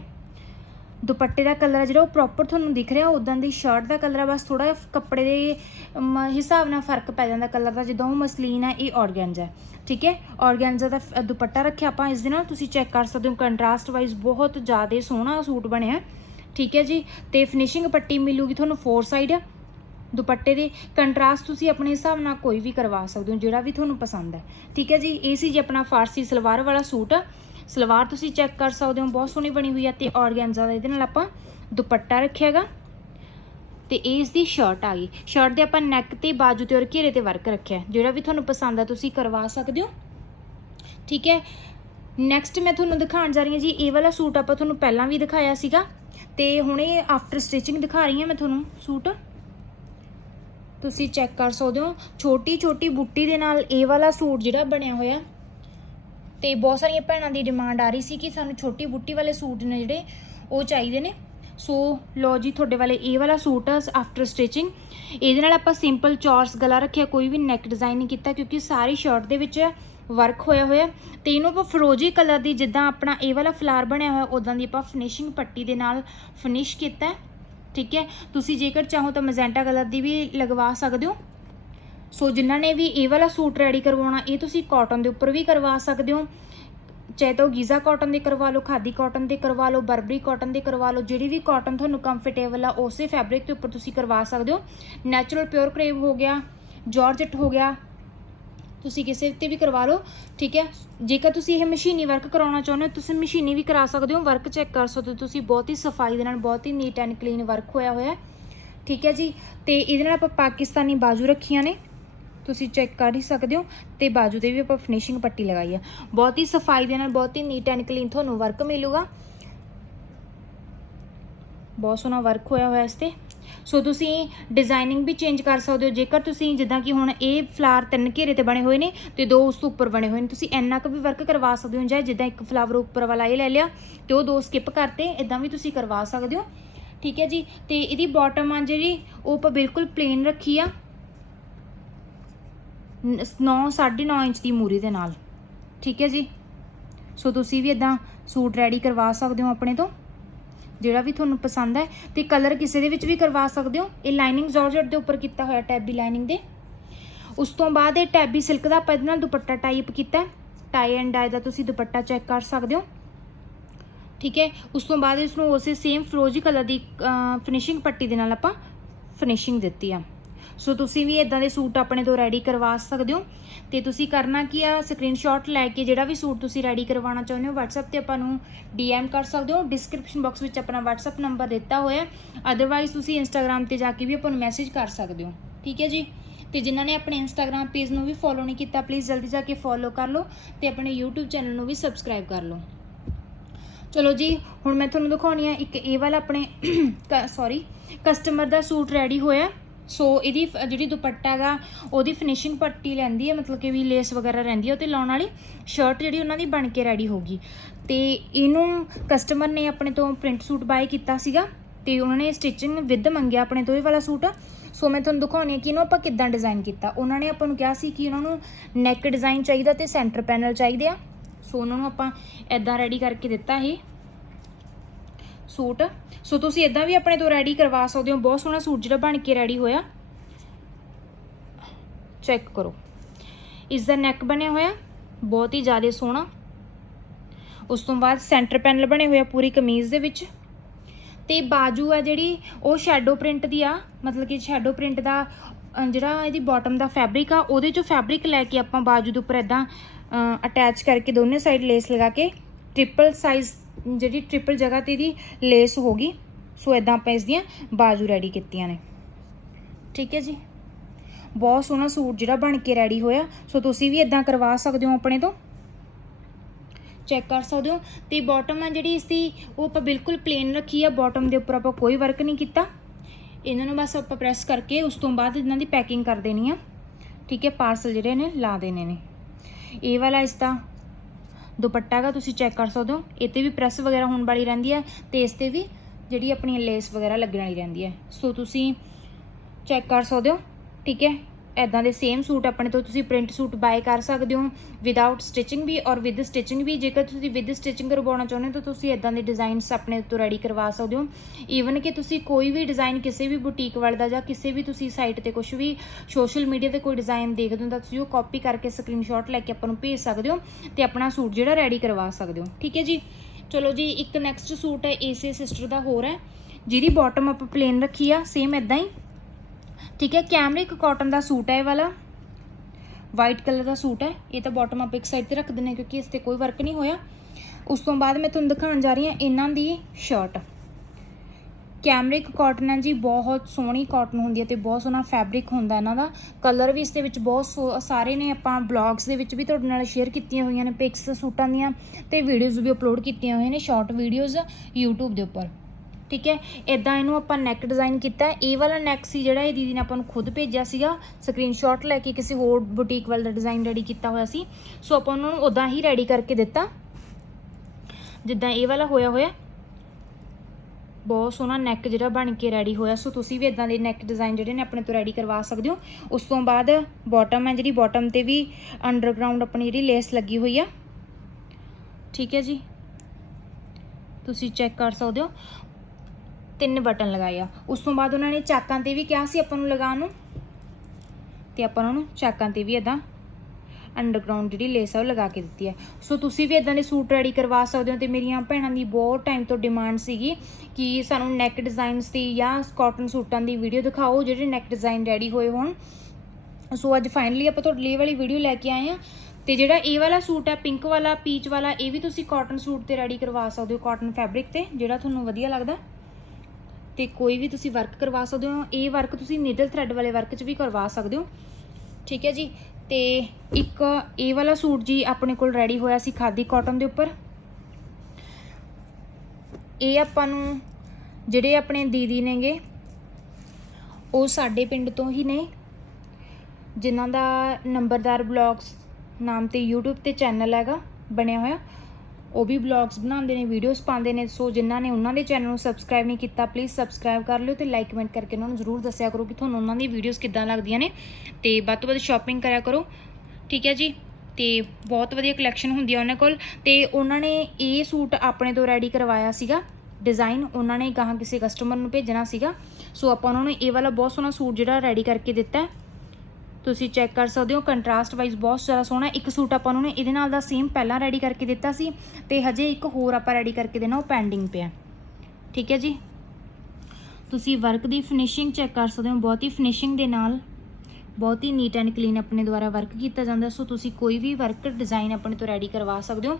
ਦੁਪੱਟੇ ਦਾ ਕਲਰ ਜਿਹੜਾ ਉਹ ਪ੍ਰੋਪਰ ਤੁਹਾਨੂੰ ਦਿਖ ਰਿਹਾ ਉਦਾਂ ਦੀ ਸ਼ਰਟ ਦਾ ਕਲਰ ਆ ਬਸ ਥੋੜਾ ਜਿਹਾ ਕੱਪੜੇ ਦੇ ਅਮ, ਹਿਸਾਬ ਨਾਲ ਫ਼ਰਕ ਪੈ ਜਾਂਦਾ ਕਲਰ ਦਾ ਜਦੋਂ ਉਹ ਮਸਲੀਨ ਆ ਇਹ ਔਰਗੈਂਜ਼ਾ ਠੀਕ ਹੈ? ਔਰਗੈਂਜ਼ਾ ਦਾ ਦੁਪੱਟਾ ਰੱਖਿਆ ਆਪਾਂ ਇਸ ਦੇ ਨਾਲ ਤੁਸੀਂ ਚੈੱਕ ਕਰ ਸਕਦੇ ਹੋ ਕੰਟਰਾਸਟ ਵਾਈਜ਼ ਬਹੁਤ ਜ਼ਿਆਦਾ ਸੋਹਣਾ ਸੂਟ ਬਣਿਆ। ਠੀਕ ਹੈ ਜੀ? ਤੇ ਫਿਨਿਸ਼ਿੰਗ ਪੱਟੀ ਮਿਲੂਗੀ ਤੁਹਾਨੂੰ ਫੋਰ ਸਾਈਡ ਦੁਪੱਟੇ ਦੇ ਕੰਟਰਾਸਟ ਤੁਸੀਂ ਆਪਣੇ ਹਿਸਾਬ ਨਾਲ ਕੋਈ ਵੀ ਕਰਵਾ ਸਕਦੇ ਹੋ, ਜਿਹੜਾ ਵੀ ਤੁਹਾਨੂੰ ਪਸੰਦ ਹੈ। ਠੀਕ ਹੈ ਜੀ, ਇਹ ਸੀ ਜੀ ਆਪਣਾ ਫਾਰਸੀ ਸਲਵਾਰ ਵਾਲਾ ਸੂਟ। ਸਲਵਾਰ ਤੁਸੀਂ ਚੈੱਕ ਕਰ ਸਕਦੇ ਹੋ, ਬਹੁਤ ਸੋਹਣੀ ਬਣੀ ਹੋਈ ਹੈ ਤੇ ਔਰਗੈਂਜ਼ਾ ਦਾ ਇਹਦੇ ਨਾਲ ਆਪਾਂ ਦੁਪੱਟਾ ਰੱਖਿਆਗਾ ਤੇ ਇਹ ਇਸ ਦੀ ਸ਼ਰਟ ਆ ਗਈ। ਸ਼ਰਟ ਦੇ ਆਪਾਂ ਨੈਕ ਤੇ ਬਾਜੂ ਤੇ ਔਰ ਘੇਰੇ ਤੇ ਵਰਕ ਰੱਖਿਆ ਜਿਹੜਾ ਵੀ ਤੁਹਾਨੂੰ ਪਸੰਦ ਆ ਤੁਸੀਂ ਕਰਵਾ ਸਕਦੇ ਹੋ। ਠੀਕ ਹੈ ਨੈਕਸਟ ਮੈਂ ਤੁਹਾਨੂੰ ਦਿਖਾਉਣ ਜਾ ਰਹੀ ਹਾਂ ਜੀ, ਇਹ ਵਾਲਾ ਸੂਟ ਆਪਾਂ ਤੁਹਾਨੂੰ ਪਹਿਲਾਂ ਵੀ ਦਿਖਾਇਆ ਸੀਗਾ। ਤੇ ਹੁਣੇ ਆਫਟਰ ਸਟਿਚਿੰਗ ਦਿਖਾ ਰਹੀ ਹਾਂ ਮੈਂ ਤੁਹਾਨੂੰ ਸੂਟ। ਤੁਸੀਂ ਚੈੱਕ ਕਰ ਸਕਦੇ ਹੋ। ਛੋਟੀ ਛੋਟੀ ਬੁੱਟੀ ਦੇ ਨਾਲ ਇਹ ਵਾਲਾ ਸੂਟ ਜਿਹੜਾ ਬਣਿਆ ਹੋਇਆ, ਤੇ ਬਹੁਤ ਸਾਰੀਆਂ ਭੈਣਾਂ ਦੀ ਡਿਮਾਂਡ ਆ ਰਹੀ ਸੀ ਕਿ ਸਾਨੂੰ ਛੋਟੀ ਬੁੱਟੀ ਵਾਲੇ ਸੂਟ ਨੇ ਜਿਹੜੇ, ਉਹ ਚਾਹੀਦੇ ਨੇ। ਸੋ ਲੋ ਜੀ, ਤੁਹਾਡੇ ਵਾਲੇ ਇਹ ਵਾਲਾ ਸੂਟ ਆਫਟਰ ਸਟਿਚਿੰਗ ਇਹਦੇ ਨਾਲ ਆਪਾਂ ਸਿੰਪਲ ਚੌਰਸ ਗਲਾ ਰੱਖਿਆ, ਕੋਈ ਵੀ ਨੈਕ ਡਿਜ਼ਾਈਨ ਨਹੀਂ ਕੀਤਾ, ਕਿਉਂਕਿ ਸਾਰੀ ਸ਼ਰਟ ਦੇ ਵਿੱਚ ਵਰਕ ਹੋਇਆ ਹੋਇਆ। ਤੇ ਇਹਨੂੰ ਆਪਾਂ ਫਰੋਜੀ ਕਲਰ ਦੀ, ਜਿੱਦਾਂ ਆਪਣਾ ਇਹ ਵਾਲਾ ਫਲਾਰ ਬਣਿਆ ਹੋਇਆ ਉਦਾਂ ਦੀ ਆਪਾਂ ਫਿਨਿਸ਼ਿੰਗ ਪੱਟੀ ਦੇ ਨਾਲ ਫਿਨਿਸ਼ ਕੀਤਾ। ਠੀਕ ਹੈ? ਤੁਸੀਂ ਜੇਕਰ ਚਾਹੋ ਤਾਂ ਮੈਜੈਂਟਾ ਕਲਰ ਦੀ ਵੀ ਲਗਵਾ ਸਕਦੇ ਹੋ। ਸੋ ਜਿਨ੍ਹਾਂ ਨੇ ਵੀ ਇਹ ਵਾਲਾ ਸੂਟ ਰੈਡੀ ਕਰਵਾਉਣਾ, ਇਹ ਤੁਸੀਂ ਕਾਟਨ ਦੇ ਉੱਪਰ ਵੀ ਕਰਵਾ ਸਕਦੇ ਹੋ। ਚਾਹੇ ਤਾਂ ਗੀਜ਼ਾ ਕਾਟਨ ਦੇ ਕਰਵਾ ਲਓ, ਖਾਦੀ ਕਾਟਨ ਦੇ ਕਰਵਾ ਲਓ, ਬਰਬਰੀ ਕਾਟਨ ਦੇ ਕਰਵਾ ਲਓ, ਜਿਹੜੀ ਵੀ ਕਾਟਨ ਤੁਹਾਨੂੰ ਕੰਫਰਟੇਬਲ ਆ, ਉਸੇ ਫੈਬਰਿਕ ਦੇ ਉੱਪਰ ਤੁਸੀਂ ਕਰਵਾ ਸਕਦੇ ਹੋ। ਨੈਚੁਰਲ ਪਿਓਰ ਕਰੇਵ ਹੋ ਗਿਆ ਜਾਰਜਟ ਹੋ ਗਿਆ ਤੁਸੀਂ ਕਿਸੇ ਤੇ ਵੀ ਕਰਵਾ ਲਓ, ਠੀਕ ਹੈ? ਜੇਕਰ ਤੁਸੀਂ ਇਹ ਮਸ਼ੀਨੀ ਵਰਕ ਕਰਾਉਣਾ ਚਾਹੁੰਦੇ ਹੋ, ਤੁਸੀਂ ਮਸ਼ੀਨੀ ਵੀ ਕਰਾ ਸਕਦੇ ਹੋ ਵਰਕ ਚੈੱਕ ਕਰ ਸਕਦੇ ਹੋ, ਤੁਸੀਂ ਬਹੁਤ ਹੀ ਸਫ਼ਾਈ ਦੇ ਨਾਲ, ਬਹੁਤ ਹੀ ਨੀਟ ਐਂਡ ਕਲੀਨ ਵਰਕ ਹੋਇਆ ਹੋਇਆ ਠੀਕ ਹੈ ਜੀ? ਤੇ ਇਹਦੇ ਨਾਲ ਆਪਾਂ ਪਾਕਿਸਤਾਨੀ ਬਾਜੂ ਰੱਖੀਆਂ ਨੇ, ਤੁਸੀਂ ਚੈੱਕ ਕਰ ਹੀ ਸਕਦੇ ਹੋ, ਤੇ ਬਾਜੂ ਤੇ ਵੀ ਆਪਾਂ ਫਿਨਿਸ਼ਿੰਗ ਪੱਟੀ ਲਗਾਈ ਆ ਬਹੁਤ ਹੀ ਸਫ਼ਾਈ ਦੇ ਨਾਲ, ਬਹੁਤ ਹੀ ਨੀਟ ਐਂਡ ਕਲੀਨ ਤੁਹਾਨੂੰ ਵਰਕ ਮਿਲੂਗਾ। ਬਹੁਤ ਸੋਹਣਾ ਵਰਕ ਹੋਇਆ ਹੋਇਆ ਇਸ ਤੇ। ਸੋ ਤੁਸੀਂ ਡਿਜ਼ਾਈਨਿੰਗ ਵੀ ਚੇਂਜ ਕਰ ਸਕਦੇ ਹੋ। ਜੇਕਰ ਤੁਸੀਂ ਜਿੱਦਾਂ ਕਿ ਹੁਣ ਇਹ ਫਲਾਰ ਤਿੰਨ ਘੇਰੇ ਤੇ ਬਣੇ ਹੋਏ ਨੇ ਤੇ ਦੋ ਉਸ ਤੋਂ ਉੱਪਰ ਬਣੇ ਹੋਏ ਨੇ, ਤੁਸੀਂ ਇੰਨਾ ਕੁ ਵੀ ਵਰਕ ਕਰਵਾ ਸਕਦੇ ਹੋ ਜਾਂ ਜਿੱਦਾਂ ਇੱਕ ਫਲਾਵਰ ਉੱਪਰ ਵਾਲਾ ਇਹ ਲੈ ਲਿਆ ਤੇ ਉਹ ਦੋ ਸਕਿਪ ਕਰਤੇ ਇਦਾਂ ਵੀ ਤੁਸੀਂ ਕਰਵਾ ਸਕਦੇ ਹੋ। ਠੀਕ ਹੈ ਜੀ? ਤੇ ਇਹਦੀ ਬਾਟਮ ਆ ਜਿਹੜੀ, ਉਹ ਆਪਾਂ ਬਿਲਕੁਲ ਪਲੇਨ ਰੱਖੀ ਆ। 9 9.5 ਇੰਚ ਦੀ ਮੂਰੀ ਦੇ ਨਾਲ। ਠੀਕ ਹੈ ਜੀ? ਸੋ ਤੁਸੀਂ ਵੀ ਇਦਾਂ ਸੂਟ ਰੈਡੀ ਕਰਵਾ ਸਕਦੇ ਹੋ ਆਪਣੇ ਤੋਂ। ਜਿਹੜਾ ਵੀ ਤੁਹਾਨੂੰ ਪਸੰਦ ਹੈ ਤੇ ਕਲਰ ਕਿਸੇ ਦੇ ਵਿੱਚ ਵੀ ਕਰਵਾ ਸਕਦੇ ਹੋ। ਇਹ ਲਾਈਨਿੰਗ ਜਾਰਜਟ ਦੇ ਉੱਪਰ ਕੀਤਾ ਹੋਇਆ ਟੈਬੀ ਲਾਈਨਿੰਗ ਦੇ। ਉਸ ਤੋਂ ਬਾਅਦ ਇਹ ਟੈਬੀ ਸਿਲਕ ਦਾ ਆਪਾਂ ਇਹਦੇ ਨਾਲ ਦੁਪੱਟਾ ਟਾਈਪ ਕੀਤਾ ਟਾਈ ਐਂਡ ਡਾਈ ਦਾ ਤੁਸੀਂ ਦੁਪੱਟਾ ਚੈੱਕ ਕਰ ਸਕਦੇ ਹੋ। ਠੀਕ ਹੈ? ਉਸ ਤੋਂ ਬਾਅਦ ਇਸ ਨੂੰ ਉਸੇ ਸੇਮ ਫਰੋਜੀ ਕਲਰ ਦੀ ਫਿਨਿਸ਼ਿੰਗ ਪੱਟੀ ਦੇ ਨਾਲ ਆਪਾਂ ਫਿਨਿਸ਼ਿੰਗ ਦਿੱਤੀ ਆ। ਸੋ ਤੁਸੀਂ ਵੀ ਇਦਾਂ ਦੇ ਸੂਟ ਆਪਣੇ ਤੋਂ ਰੈਡੀ ਕਰਵਾ ਸਕਦੇ ਹੋ। ਤੇ ਤੁਸੀਂ ਕਰਨਾ ਕੀ ਆ ਸਕਰੀਨਸ਼ਾਟ ਲੈ ਕੇ ਜਿਹੜਾ ਵੀ ਸੂਟ ਤੁਸੀਂ ਰੈਡੀ ਕਰਵਾਉਣਾ ਚਾਹੁੰਦੇ ਹੋ, WhatsApp ਤੇ ਆਪਾਂ ਨੂੰ DM ਕਰ ਸਕਦੇ ਹੋ। ਡਿਸਕ੍ਰਿਪਸ਼ਨ ਬਾਕਸ ਵਿੱਚ ਆਪਣਾ WhatsApp ਨੰਬਰ ਦਿੱਤਾ ਹੋਇਆ। ਅਦਰਵਾਈਜ਼ ਤੁਸੀਂ Instagram ਤੇ ਜਾ ਕੇ ਵੀ ਆਪਾਂ ਨੂੰ ਮੈਸੇਜ ਕਰ ਸਕਦੇ ਹੋ। ਠੀਕ ਹੈ ਜੀ? ਤੇ ਜਿਨ੍ਹਾਂ ਨੇ ਆਪਣੇ Instagram ਪੇਜ ਨੂੰ ਵੀ ਫੋਲੋ ਨਹੀਂ ਕੀਤਾ ਪਲੀਜ਼ ਜਲਦੀ ਜਾ ਕੇ ਫੋਲੋ ਕਰ ਲਓ ਤੇ ਆਪਣੇ YouTube ਚੈਨਲ ਨੂੰ ਵੀ ਸਬਸਕ੍ਰਾਈਬ ਕਰ ਲਓ। ਚਲੋ ਜੀ, ਹੁਣ ਮੈਂ ਤੁਹਾਨੂੰ ਦਿਖਾਉਣੀ ਆ ਇੱਕ ਇਹ ਵਾਲਾ ਆਪਣੇ ਸੌਰੀ ਕਸਟਮਰ ਦਾ ਸੂਟ ਰੈਡੀ ਹੋਇਆ। ਸੋ ਇਹਦੀ ਫ- ਜਿਹੜੀ ਦੁਪੱਟਾ ਹੈਗਾ, ਉਹਦੀ ਫਿਨਿਸ਼ਿੰਗ ਪੱਟੀ ਲੈਂਦੀ ਹੈ, ਮਤਲਬ ਕਿ ਵੀ ਲੇਸ ਵਗੈਰਾ ਰਹਿੰਦੀ ਹੈ ਉਹ ਤੇ ਲਾਉਣ ਵਾਲੀ ਸ਼ਰਟ ਜਿਹੜੀ ਉਹਨਾਂ ਦੀ ਬਣ ਕੇ ਰੈਡੀ ਹੋਗੀ ਤੇ ਇਹਨੂੰ ਕਸਟਮਰ ਨੇ ਆਪਣੇ ਤੋਂ ਪ੍ਰਿੰਟ ਸੂਟ ਬਾਏ ਕੀਤਾ ਸੀਗਾ, ਤੇ ਉਹਨਾਂ ਨੇ ਸਟਿਚਿੰਗ ਵਿਦ ਮੰਗਿਆ ਆਪਣੇ ਤੋਂ ਇਹ ਵਾਲਾ ਸੂਟ ਸੋ ਮੈਂ ਤੁਹਾਨੂੰ ਦਿਖਾਉਣੀ ਹੈ ਕਿ ਇਹਨੂੰ ਆਪਾਂ ਕਿੱਦਾਂ ਡਿਜ਼ਾਈਨ ਕੀਤਾ। ਉਹਨਾਂ ਨੇ ਆਪਾਂ ਨੂੰ ਕਿਹਾ ਸੀ ਕਿ ਉਹਨਾਂ ਨੂੰ ਨੈਕ ਡਿਜ਼ਾਈਨ ਚਾਹੀਦਾ ਤੇ ਸੈਂਟਰ ਪੈਨਲ ਚਾਹੀਦੇ ਆ। ਸੋ ਉਹਨਾਂ ਨੂੰ ਆਪਾਂ ਐਦਾਂ ਰੈਡੀ ਕਰਕੇ ਦਿੱਤਾ ਇਹ। ਸੂਟ। ਸੋ ਤੁਸੀਂ ਇਦਾਂ ਵੀ ਆਪਣੇ ਤੋਂ ਰੈਡੀ ਕਰਵਾ ਸਕਦੇ ਹੋ। ਬਹੁਤ ਸੋਹਣਾ ਸੂਟ ਜਿਹੜਾ ਬਣ ਕੇ ਰੈਡੀ ਹੋਇਆ। ਚੈੱਕ ਕਰੋ। ਇਸ ਦਾ ਨੈਕ ਬਣਿਆ ਹੋਇਆ। ਬਹੁਤ ਹੀ ਜ਼ਿਆਦਾ ਸੋਹਣਾ। ਉਸ ਤੋਂ ਬਾਅਦ ਸੈਂਟਰ ਪੈਨਲ ਬਣੇ ਹੋਏ ਆ ਪੂਰੀ ਕਮੀਜ਼ ਦੇ ਵਿੱਚ। ਤੇ ਬਾਜੂ ਆ ਜਿਹੜੀ, ਉਹ ਸ਼ੈਡੋ ਪ੍ਰਿੰਟ ਦੀ ਆ। ਮਤਲਬ ਕਿ ਸ਼ੈਡੋ ਪ੍ਰਿੰਟ ਦਾ ਜਿਹੜਾ ਇਹਦੀ ਬਾਟਮ ਦਾ ਫੈਬਰਿਕ ਆ, ਉਹਦੇ ਚੋਂ ਫੈਬਰਿਕ ਲੈ ਕੇ ਆਪਾਂ ਬਾਜੂ ਦੇ ਉੱਪਰ ਇਦਾਂ ਅਟੈਚ ਕਰਕੇ ਦੋਨੇ ਸਾਈਡ ਲੇਸ ਲਗਾ ਕੇ ਟ੍ਰਿਪਲ ਸਾਈਜ਼ ਜਿਹੜੀ ਟ੍ਰਿਪਲ ਜਗ੍ਹਾ ਤੇ ਇਹਦੀ ਲੇਸ ਹੋ ਗਈ, ਸੋ ਇਦਾਂ ਆਪਾਂ ਇਸ ਦੀਆਂ ਬਾਜੂ ਰੈਡੀ ਕੀਤੀਆਂ ਨੇ। ਠੀਕ ਹੈ ਜੀ? ਬਹੁਤ ਸੋਹਣਾ ਸੂਟ ਜਿਹੜਾ ਬਣ ਕੇ ਰੈਡੀ ਹੋਇਆ, ਸੋ ਤੁਸੀਂ ਵੀ ਇਦਾਂ ਕਰਵਾ ਸਕਦੇ ਹੋ ਆਪਣੇ ਤੋਂ। ਚੈੱਕ ਕਰ ਸਕਦੇ ਹੋ ਤੇ ਬਾਟਮ ਆ ਜਿਹੜੀ ਇਸ ਦੀ ਉਹ ਆਪਾਂ ਬਿਲਕੁਲ ਪਲੇਨ ਰੱਖੀ ਆ ਬਾਟਮ ਦੇ ਉੱਪਰ ਆਪਾਂ ਕੋਈ ਵਰਕ ਨਹੀਂ ਕੀਤਾ। ਇਹਨਾਂ ਨੂੰ ਬਸ ਆਪਾਂ ਪ੍ਰੈਸ ਕਰਕੇ ਉਸ ਤੋਂ ਬਾਅਦ ਇਹਨਾਂ ਦੀ ਪੈਕਿੰਗ ਕਰ ਦੇਣੀ ਆ। ਠੀਕ ਹੈ ਪਾਰਸਲ ਜਿਹੜੇ ਨੇ ਲਾ ਦੇਣੇ ਨੇ। ਇਹ ਵਾਲਾ ਇਸ ਦਾ ਦੁਪੱਟਾ ਹੈਗਾ, ਤੁਸੀਂ ਚੈੱਕ ਕਰ ਸਕਦੇ ਹੋ। ਇਹ ਤੇ ਵੀ ਪ੍ਰੈਸ ਵਗੈਰਾ ਹੋਣ ਵਾਲੀ ਰਹਿੰਦੀ ਹੈ ਤੇ ਇਸ ਤੇ ਵੀ ਜਿਹੜੀ ਆਪਣੀ ਲੇਸ ਵਗੈਰਾ ਲੱਗਣ ਵਾਲੀ ਰਹਿੰਦੀ ਹੈ। ਸੋ ਤੁਸੀਂ ਚੈੱਕ ਕਰ ਸਕਦੇ ਹੋ, ਠੀਕ ਹੈ? ਐਦਾਂ ਦੇ ਸੇਮ ਸੂਟ ਆਪਣੇ ਤੋਂ ਤੁਸੀਂ ਪ੍ਰਿੰਟ ਸੂਟ ਬਾਏ ਕਰ ਸਕਦੇ ਹੋ ਵਿਦਆਊਟ ਸਟਿਚਿੰਗ ਵੀ ਔਰ ਵਿਦ ਸਟਿਚਿੰਗ ਵੀ, ਜੇਕਰ ਤੁਸੀਂ ਵਿਦ ਸਟਿਚਿੰਗ ਕਰਵਾਉਣਾ ਚਾਹੁੰਦੇ ਹੋ ਤਾਂ ਤੁਸੀਂ ਐਦਾਂ ਦੇ ਡਿਜ਼ਾਈਨਸ ਆਪਣੇ ਤੋਂ ਰੈਡੀ ਕਰਵਾ ਸਕਦੇ ਹੋ। ਈਵਨ ਕਿ ਤੁਸੀਂ ਕੋਈ ਵੀ ਡਿਜ਼ਾਈਨ ਕਿਸੇ ਵੀ ਬੁਟੀਕ ਵਾਲੇ ਦਾ ਜਾਂ ਕਿਸੇ ਵੀ ਤੁਸੀਂ ਸਾਈਟ ਤੇ ਕੁਝ ਵੀ ਸੋਸ਼ਲ ਮੀਡੀਆ ਤੇ ਕੋਈ ਡਿਜ਼ਾਈਨ ਦੇਖਦੇ ਹੋ ਤਾਂ ਤੁਸੀਂ ਉਹ ਕਾਪੀ ਕਰਕੇ ਸਕਰੀਨਸ਼ਾਟ ਲੈ ਕੇ ਆਪਾਂ ਨੂੰ ਭੇਜ ਸਕਦੇ ਹੋ ਤੇ ਆਪਣਾ ਸੂਟ ਜਿਹੜਾ ਰੈਡੀ ਕਰਵਾ ਸਕਦੇ ਹੋ। ਠੀਕ ਹੈ ਜੀ? ਚਲੋ ਜੀ, ਇੱਕ ਨੈਕਸਟ ਸੂਟ ਹੈ ਏਸੇ ਸਿਸਟਰ ਦਾ, ਹੋਰ ਹੈ। ਜਿਹਦੀ ਬਾਟਮ ਆਪਾਂ ਪਲੇਨ ਰੱਖੀ ਆ ਸੇਮ ਐਦਾਂ ਹੀ। ਠੀਕ ਹੈ ਕੈਮਰਿਕ ਕਾਟਨ ਦਾ ਸੂਟ ਹੈ ਇਹ ਵਾਲਾ। ਵਾਈਟ ਕਲਰ ਦਾ ਸੂਟ ਹੈ, ਇਹ ਤਾਂ ਬਾਟਮ ਆਪਾਂ ਇੱਕ ਸਾਈਡ ਤੇ ਰੱਖ ਦਿੰਦੇ ਹਾਂ ਕਿਉਂਕਿ ਇਸ ਤੇ ਕੋਈ ਵਰਕ ਨਹੀਂ ਹੋਇਆ। ਉਸ ਤੋਂ ਬਾਅਦ ਮੈਂ ਤੁਹਾਨੂੰ ਦਿਖਾਉਣ ਜਾ ਰਹੀ ਹਾਂ ਇਹਨਾਂ ਦੀ ਸ਼ਰਟ ਕੈਮਰਿਕ ਕਾਟਨ ਹੈ ਜੀ, ਬਹੁਤ ਸੋਹਣੀ ਕਾਟਨ ਹੁੰਦੀ ਹੈ ਤੇ ਬਹੁਤ ਸੋਹਣਾ ਫੈਬਰਿਕ ਹੁੰਦਾ ਇਹਨਾਂ ਦਾ। ਕਲਰ ਵੀ ਇਸ ਦੇ ਵਿੱਚ ਬਹੁਤ ਸੋ- ਸਾਰੇ ਨੇ ਆਪਾਂ ਬਲੌਗਸ ਦੇ ਵਿੱਚ ਵੀ ਤੁਹਾਡੇ ਨਾਲ ਸ਼ੇਅਰ ਕੀਤੀਆਂ ਹੋਈਆਂ ਨੇ ਪਿਕਸ ਸੂਟਾਂ ਦੀਆਂ ਤੇ ਵੀਡੀਓਜ਼ ਵੀ ਅਪਲੋਡ ਕੀਤੀਆਂ ਹੋਈਆਂ ਨੇ ਸ਼ਾਰਟ ਵੀਡੀਓਜ਼ YouTube ਦੇ ਉੱਪਰ। ਠੀਕ ਹੈ? ਇਦਾਂ ਇਹਨੂੰ ਆਪਾਂ ਨੈਕ ਡਿਜ਼ਾਈਨ ਕੀਤਾ ਇਹ ਵਾਲਾ ਨੈਕ ਸੀ ਜਿਹੜਾ ਇਹ ਦੀਦੀ ਨੇ ਆਪਾਂ ਨੂੰ ਖੁਦ ਭੇਜਿਆ ਸੀਗਾ। ਸਕਰੀਨਸ਼ਾਟ ਲੈ ਕੇ ਕਿਸੇ ਹੋਰ ਬੁਟੀਕ ਵਾਲਾ ਦਾ ਡਿਜ਼ਾਈਨ ਰੈਡੀ ਕੀਤਾ ਹੋਇਆ ਸੀ। ਸੋ ਆਪਾਂ ਉਹਨਾਂ ਨੂੰ ਉਦਾਂ ਹੀ ਰੈਡੀ ਕਰਕੇ ਦਿੱਤਾ। ਜਿੱਦਾਂ ਇਹ ਵਾਲਾ ਹੋਇਆ ਹੋਇਆ। ਬਹੁਤ ਸੋਹਣਾ ਨੈਕ ਜਿਹੜਾ ਬਣ ਕੇ ਰੈਡੀ ਹੋਇਆ। ਸੋ ਤੁਸੀਂ ਵੀ ਇਦਾਂ ਦੇ ਨੈਕ ਡਿਜ਼ਾਈਨ ਜਿਹੜੇ ਨੇ ਆਪਣੇ ਤੋਂ ਰੈਡੀ ਕਰਵਾ ਸਕਦੇ ਹੋ। ਉਸ ਤੋਂ ਬਾਅਦ ਬਾਟਮ ਹੈ ਜਿਹੜੀ ਬਾਟਮ ਤੇ ਵੀ ਅੰਡਰਗਰਾਉਂਡ ਆਪਣੀ ਜਿਹੜੀ ਲੇਸ ਲੱਗੀ ਹੋਈ ਆ। ਠੀਕ ਹੈ ਜੀ? ਤੁਸੀਂ ਚੈੱਕ ਕਰ ਸਕਦੇ ਹੋ। ਤਿੰਨ ਬਟਨ ਲਗਾਏ ਆ। ਉਸ ਤੋਂ ਬਾਅਦ ਉਹਨਾਂ ਨੇ ਚਾਕਾਂ ਤੇ ਵੀ ਕਿਹਾ ਸੀ ਆਪਾਂ ਨੂੰ ਲਗਾਉਣ ਨੂੰ। ਤੇ ਆਪਾਂ ਉਹਨਾਂ ਨੂੰ ਚਾਕਾਂ ਤੇ ਵੀ ਇਦਾਂ ਅੰਡਰਗਰਾਉਂਡ ਜਿਹੜੀ ਲੇਸ ਆ ਉਹ ਲਗਾ ਕੇ ਦਿੱਤੀ ਹੈ ਸੋ ਤੁਸੀਂ ਵੀ ਇਦਾਂ ਦੇ ਸੂਟ ਰੈਡੀ ਕਰਵਾ ਸਕਦੇ ਹੋ ਤੇ ਮੇਰੀਆਂ ਭੈਣਾਂ ਦੀ ਬਹੁਤ ਟਾਈਮ ਤੋਂ ਡਿਮਾਂਡ ਸੀਗੀ ਕਿ ਸਾਨੂੰ ਨੈਕ ਡਿਜ਼ਾਈਨਸ ਦੀ ਜਾਂ ਕਾਟਨ ਸੂਟਾਂ ਦੀ ਵੀਡੀਓ ਦਿਖਾਓ ਜਿਹੜੇ ਨੈਕ ਡਿਜ਼ਾਈਨ ਰੈਡੀ ਹੋਏ ਹੋਣ। ਸੋ ਅੱਜ ਫਾਈਨਲੀ ਆਪਾਂ ਤੁਹਾਡੇ ਲਈ ਵਾਲੀ ਵੀਡੀਓ ਲੈ ਕੇ ਆਏ ਆ ਤੇ ਜਿਹੜਾ ਇਹ ਵਾਲਾ ਸੂਟ ਹੈ ਪਿੰਕ ਵਾਲਾ ਪੀਚ ਵਾਲਾ, ਇਹ ਵੀ ਤੁਸੀਂ ਕਾਟਨ ਸੂਟ ਤੇ ਰੈਡੀ ਕਰਵਾ ਸਕਦੇ ਹੋ ਕਾਟਨ ਫੈਬਰਿਕ ਤੇ, ਜਿਹੜਾ ਤੁਹਾਨੂੰ ਵਧੀਆ ਲੱਗਦਾ। ਤੇ ਕੋਈ ਵੀ ਤੁਸੀਂ ਵਰਕ ਕਰਵਾ ਸਕਦੇ ਹੋ, ਇਹ ਵਰਕ ਤੁਸੀਂ ਨੀਡਲ ਥ੍ਰੈਡ ਵਾਲੇ ਵਰਕ 'ਚ ਵੀ ਕਰਵਾ ਸਕਦੇ ਹੋ। ਠੀਕ ਹੈ ਜੀ? ਤੇ ਇੱਕ ਇਹ ਵਾਲਾ ਸੂਟ ਜੀ ਆਪਣੇ ਕੋਲ ਰੈਡੀ ਹੋਇਆ ਸੀ ਖਾਦੀ ਕਾਟਨ ਦੇ ਉੱਪਰ। ਇਹ ਆਪਾਂ ਨੂੰ ਜਿਹੜੇ ਆਪਣੇ ਦੀਦੀ ਨੇਗੇ, ਉਹ ਸਾਡੇ ਪਿੰਡ ਤੋਂ ਹੀ ਨੇ, ਜਿਨ੍ਹਾਂ ਦਾ ਨੰਬਰਦਾਰ ਬਲੌਗਸ ਨਾਮ ਤੇ YouTube ਤੇ ਚੈਨਲ ਹੈਗਾ, ਬਣਿਆ ਹੋਇਆ। ਉਹ ਵੀ ਬਲੌਗਸ ਬਣਾਉਂਦੇ ਨੇ ਵੀਡੀਓਜ਼ ਪਾਉਂਦੇ ਨੇ ਸੋ ਜਿਨ੍ਹਾਂ ਨੇ ਉਹਨਾਂ ਦੇ ਚੈਨਲ ਨੂੰ ਸਬਸਕ੍ਰਾਈਬ ਨਹੀਂ ਕੀਤਾ ਪਲੀਜ਼ ਸਬਸਕ੍ਰਾਈਬ ਕਰ ਲਿਓ ਤੇ ਲਾਈਕ ਕਮੈਂਟ ਕਰਕੇ ਉਹਨਾਂ ਨੂੰ ਜ਼ਰੂਰ ਦੱਸਿਆ ਕਰੋ ਕਿ ਤੁਹਾਨੂੰ ਉਹਨਾਂ ਦੀ ਵੀਡੀਓਜ਼ ਕਿੱਦਾਂ ਲੱਗਦੀਆਂ ਨੇ ਤੇ ਵੱਧ ਤੋਂ ਵੱਧ ਸ਼ਾਪਿੰਗ ਕਰਿਆ ਕਰੋ, ਠੀਕ ਹੈ ਜੀ? ਤੇ ਬਹੁਤ ਵਧੀਆ ਕਲੈਕਸ਼ਨ ਹੁੰਦੀ ਆ ਉਹਨਾਂ ਕੋਲ ਤੇ ਉਹਨਾਂ ਨੇ ਇਹ ਸੂਟ ਆਪਣੇ ਤੋਂ ਰੈਡੀ ਕਰਵਾਇਆ ਸੀਗਾ ਡਿਜ਼ਾਈਨ ਉਹਨਾਂ ਨੇ ਗਾਹਾਂ ਕਿਸੇ ਕਸਟਮਰ ਨੂੰ ਭੇਜਣਾ ਸੀਗਾ ਸੋ ਆਪਾਂ ਉਹਨਾਂ ਨੂੰ ਇਹ ਵਾਲਾ ਬਹੁਤ ਸੋਹਣਾ ਸੂਟ ਜਿਹੜਾ ਰੈਡੀ ਕਰਕੇ ਦਿੱਤਾ ਤੁਸੀਂ ਚੈੱਕ ਕਰ ਸਕਦੇ ਹੋ ਕੰਟਰਾਸਟ ਵਾਈਜ਼ ਬਹੁਤ ਜ਼ਿਆਦਾ ਸੋਹਣਾ ਇੱਕ ਸੂਟ ਆਪਾਂ ਨੂੰ ਨੇ ਇਹਦੇ ਨਾਲ ਦਾ ਸੇਮ ਪਹਿਲਾਂ ਰੈਡੀ ਕਰਕੇ ਦਿੱਤਾ ਸੀ ਤੇ ਹਜੇ ਇੱਕ ਹੋਰ ਆਪਾਂ ਰੈਡੀ ਕਰਕੇ ਦੇਣਾ, ਉਹ ਪੈਂਡਿੰਗ ਪਿਆ। ਠੀਕ ਹੈ ਜੀ? ਤੁਸੀਂ ਵਰਕ ਦੀ ਫਿਨਿਸ਼ਿੰਗ ਚੈੱਕ ਕਰ ਸਕਦੇ ਹੋ, ਬਹੁਤ ਹੀ ਫਿਨਿਸ਼ਿੰਗ ਦੇ ਨਾਲ। ਬਹੁਤ ਹੀ ਨੀਟ ਐਂਡ ਕਲੀਨ ਆਪਣੇ ਦੁਆਰਾ ਵਰਕ ਕੀਤਾ ਜਾਂਦਾ, ਸੋ ਤੁਸੀਂ ਕੋਈ ਵੀ ਵਰਕ ਡਿਜ਼ਾਈਨ ਆਪਣੇ ਤੋਂ ਰੈਡੀ ਕਰਵਾ ਸਕਦੇ ਹੋ।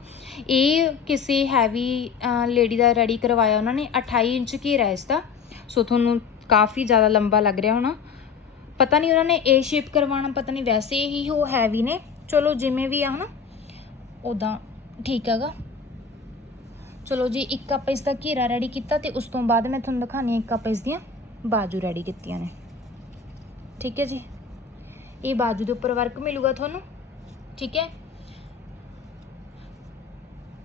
ਇਹ ਕਿਸੇ ਹੈਵੀ ਲੇਡੀ ਦਾ ਰੈਡੀ ਕਰਵਾਇਆ ਉਹਨਾਂ ਨੇ 28 ਇੰਚ ਘੇਰਾ ਇਸ ਦਾ। ਸੋ ਤੁਹਾਨੂੰ ਕਾਫੀ ਜ਼ਿਆਦਾ ਲੰਬਾ ਲੱਗ ਰਿਹਾ ਹੋਣਾ। ਪਤਾ ਨਹੀਂ ਉਹਨਾਂ ਨੇ ਏ ਸ਼ੇਪ ਕਰਵਾਉਣਾ, ਪਤਾ ਨਹੀਂ ਵੈਸੇ ਹੀ ਉਹ ਹੈਵੀ ਨੇ। ਚਲੋ ਜਿਵੇਂ ਵੀ ਆ ਹਨਾ ਉਦਾਂ ਠੀਕ ਹੈਗਾ। ਚਲੋ ਜੀ, ਇੱਕ ਆਪਾਂ ਇਸ ਦਾ ਘੇਰਾ ਰੈਡੀ ਕੀਤਾ ਤੇ ਉਸ ਤੋਂ ਬਾਅਦ ਮੈਂ ਤੁਹਾਨੂੰ ਦਿਖਾਣੀ ਇੱਕ ਆਪਾਂ ਇਸ ਦੀਆਂ ਬਾਜੂ ਰੈਡੀ ਕੀਤੀਆਂ ਨੇ। ਠੀਕ ਹੈ ਜੀ? ਇਹ ਬਾਜੂ ਦੇ ਉੱਪਰ ਵਰਕ ਮਿਲੂਗਾ ਤੁਹਾਨੂੰ। ਠੀਕ ਹੈ?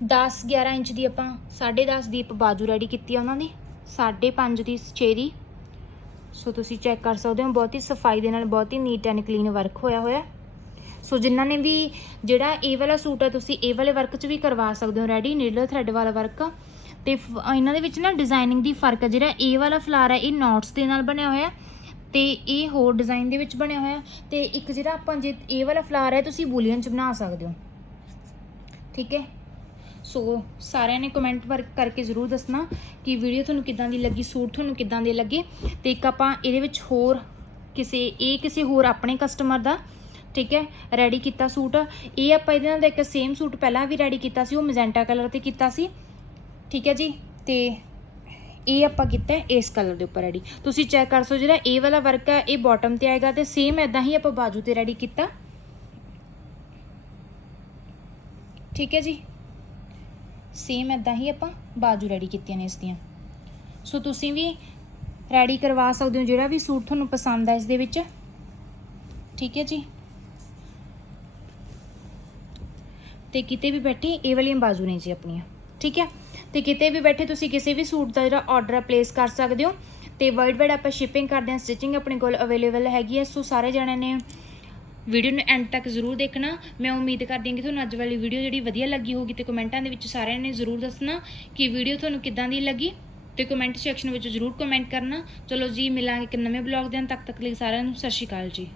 10 11 ਇੰਚ ਦੀ ਆਪਾਂ 10.5 ਦੀ ਆਪਾਂ ਬਾਜੂ ਰੈਡੀ ਕੀਤੀ ਆ ਉਹਨਾਂ ਦੀ 5.5 ਦੀ 6 ਦੀ ਸੋ ਤੁਸੀਂ ਚੈੱਕ ਕਰ ਸਕਦੇ ਹੋ, ਬਹੁਤ ਹੀ ਸਫ਼ਾਈ ਦੇ ਨਾਲ ਬਹੁਤ ਹੀ ਨੀਟ ਐਂਡ ਕਲੀਨ ਵਰਕ ਹੋਇਆ ਹੋਇਆ। ਸੋ ਜਿਨ੍ਹਾਂ ਨੇ ਵੀ ਜਿਹੜਾ ਇਹ ਵਾਲਾ ਸੂਟ ਹੈ ਤੁਸੀਂ ਇਹ ਵਾਲੇ ਵਰਕ 'ਚ ਵੀ ਕਰਵਾ ਸਕਦੇ ਹੋ ਰੈਡੀ ਨੀਡਲ ਥ੍ਰੈਡ ਵਾਲਾ ਵਰਕ ਤੇ ਫ- ਇਹਨਾਂ ਦੇ ਵਿੱਚ ਨਾ ਡਿਜ਼ਾਈਨਿੰਗ ਦੀ ਫ਼ਰਕ ਹੈ ਜਿਹੜਾ ਇਹ ਵਾਲਾ ਫਲਾਰ ਹੈ ਇਹ ਨੋਟਸ ਦੇ ਨਾਲ ਬਣਿਆ ਹੋਇਆ। ਤੇ ਇਹ ਹੋਰ ਡਿਜ਼ਾਈਨ ਦੇ ਵਿੱਚ ਬਣਿਆ ਹੋਇਆ। ਤੇ ਇੱਕ ਜਿਹੜਾ ਆਪਾਂ ਜੇ ਇਹ ਵਾਲਾ ਫਲਾਰ ਹੈ ਤੁਸੀਂ ਬੂਲੀਅਨ 'ਚ ਬਣਾ ਸਕਦੇ ਹੋ। ਠੀਕ ਹੈ? ਸੋ ਸਾਰਿਆਂ ਨੇ ਕਮੈਂਟ ਵਰਕ ਕਰਕੇ ਜ਼ਰੂਰ ਦੱਸਣਾ ਕਿ ਵੀਡੀਓ ਤੁਹਾਨੂੰ ਕਿੱਦਾਂ ਦੀ ਲੱਗੀ, ਸੂਟ ਤੁਹਾਨੂੰ ਕਿੱਦਾਂ ਦੇ ਲੱਗੇ ਤੇ ਇੱਕ ਆਪਾਂ ਇਹਦੇ ਵਿੱਚ ਹੋਰ ਕਿਸੇ, ਇਹ ਕਿਸੇ ਹੋਰ ਆਪਣੇ ਕਸਟਮਰ ਦਾ, ਠੀਕ ਹੈ ਰੈਡੀ ਕੀਤਾ ਸੂਟ। ਇਹ ਆਪਾਂ ਇਹਦੇ ਨਾਲ ਦਾ ਇੱਕ ਸੇਮ ਸੂਟ ਪਹਿਲਾਂ ਵੀ ਰੈਡੀ ਕੀਤਾ ਸੀ, ਉਹ ਮੈਜੈਂਟਾ ਕਲਰ ਤੇ ਕੀਤਾ ਸੀ, ਠੀਕ ਹੈ ਜੀ? ਤੇ ਇਹ ਆਪਾਂ ਕੀਤਾ ਇਸ ਕਲਰ ਦੇ ਉੱਪਰ ਰੈਡੀ ਤੁਸੀਂ ਚੈੱਕ ਕਰ ਸਕਦੇ ਜਿਹੜਾ ਇਹ ਵਾਲਾ ਵਰਕ ਹੈ, ਇਹ ਬਾਟਮ ਤੇ ਆਏਗਾ ਤੇ ਸੇਮ ਐਦਾਂ ਹੀ ਆਪਾਂ ਬਾਜੂ ਤੇ ਰੈਡੀ ਕੀਤਾ। ਠੀਕ ਹੈ ਜੀ? ਸੇਮ ਐਦਾਂ ਹੀ ਆਪਾਂ ਬਾਜੂ ਰੈਡੀ ਕੀਤੀਆਂ ਨੇ ਇਸ ਦੀਆਂ। ਸੋ ਤੁਸੀਂ ਵੀ ਰੈਡੀ ਕਰਵਾ ਸਕਦੇ ਹੋ ਜਿਹੜਾ ਵੀ ਸੂਟ ਤੁਹਾਨੂੰ ਪਸੰਦ ਆ ਇਸ ਦੇ ਵਿੱਚ। ਠੀਕ ਹੈ ਜੀ? ਤੇ ਕਿਤੇ ਵੀ ਬੈਠੇ, ਇਹ ਵਾਲੀਆਂ ਬਾਜੂ ਨੇ ਜੀ ਆਪਣੀਆਂ। ਠੀਕ ਹੈ? ਤੇ ਕਿਤੇ ਵੀ ਬੈਠੇ ਤੁਸੀਂ ਕਿਸੇ ਵੀ ਸੂਟ ਦਾ ਜਿਹੜਾ ਆਰਡਰ ਪਲੇਸ ਕਰ ਸਕਦੇ ਹੋ। ਤੇ ਵਰਲਡ ਵਾਈਡ ਆਪਾਂ ਸ਼ਿਪਿੰਗ ਕਰਦੇ ਹਾਂ ਸਟਿਚਿੰਗ ਆਪਣੇ ਕੋਲ ਅਵੇਲੇਬਲ ਹੈਗੀ ਹੈ। ਸੋ ਸਾਰੇ ਜਣਿਆਂ ਨੇ ਵੀਡੀਓ ਨੂੰ ਐਂਡ ਤੱਕ ਜ਼ਰੂਰ ਦੇਖਣਾ। ਮੈਂ ਉਮੀਦ ਕਰਦੀ ਹਾਂ ਕਿ ਤੁਹਾਨੂੰ ਅੱਜ ਵਾਲੀ ਵੀਡੀਓ ਜਿਹੜੀ ਵਧੀਆ ਲੱਗੀ ਹੋਗੀ ਤੇ ਕਮੈਂਟਾਂ ਦੇ ਵਿੱਚ ਸਾਰਿਆਂ ਨੇ ਜ਼ਰੂਰ ਦੱਸਣਾ ਕਿ ਵੀਡੀਓ ਤੁਹਾਨੂੰ ਕਿੱਦਾਂ ਦੀ ਲੱਗੀ ਤੇ ਕਮੈਂਟ ਸੈਕਸ਼ਨ ਵਿੱਚ ਜ਼ਰੂਰ ਕਮੈਂਟ ਕਰਨਾ। ਚਲੋ ਜੀ, ਮਿਲਾਂਗੇ ਇੱਕ ਨਵੇਂ ਬਲੌਗ ਦੇ ਅੰਤ ਤੱਕ ਤੱਕ ਲਈ ਸਾਰਿਆਂ ਨੂੰ। ਸਤਿ ਸ਼੍ਰੀ ਅਕਾਲ ਜੀ।